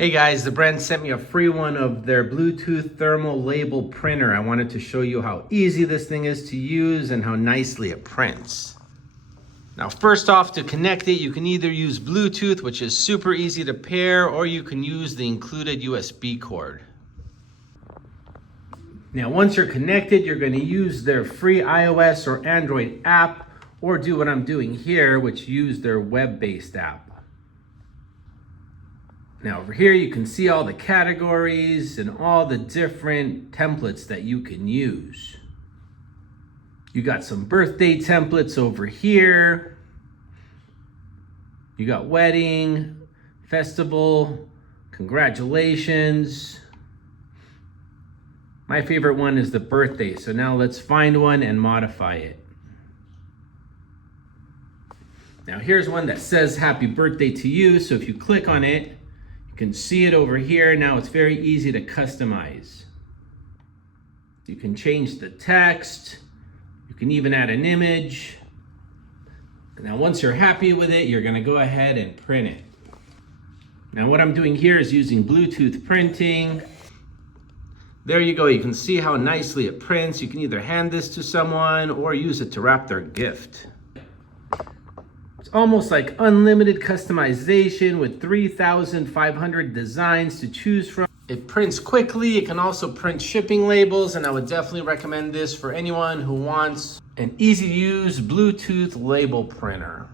Hey guys, the brand sent me a free one of their Bluetooth thermal label printer. I wanted to show you how easy this thing is to use and how nicely it prints. Now first off, to connect it, you can either use Bluetooth, which is super easy to pair, or you can use the included USB cord. Now once you're connected, you're going to use their free iOS or Android app, or do what I'm doing here, which use their web-based app. Now over here, you can see all the categories and all the different templates that you can use. You got some birthday templates over here. You got wedding, festival, congratulations. My favorite one is the birthday. So now let's find one and modify it. Now here's one that says happy birthday to you. So if you click on it, you can see it over here. Now it's very easy to customize. You can change the text. You can even add an image. Now once you're happy with it, you're gonna go ahead and print it. Now what I'm doing here is using Bluetooth printing. There you go, you can see how nicely it prints. You can either hand this to someone or use it to wrap their gift. It's almost like unlimited customization with 3,500 designs to choose from. It prints quickly. It can also print shipping labels, and I would definitely recommend this for anyone who wants an easy to use Bluetooth label printer.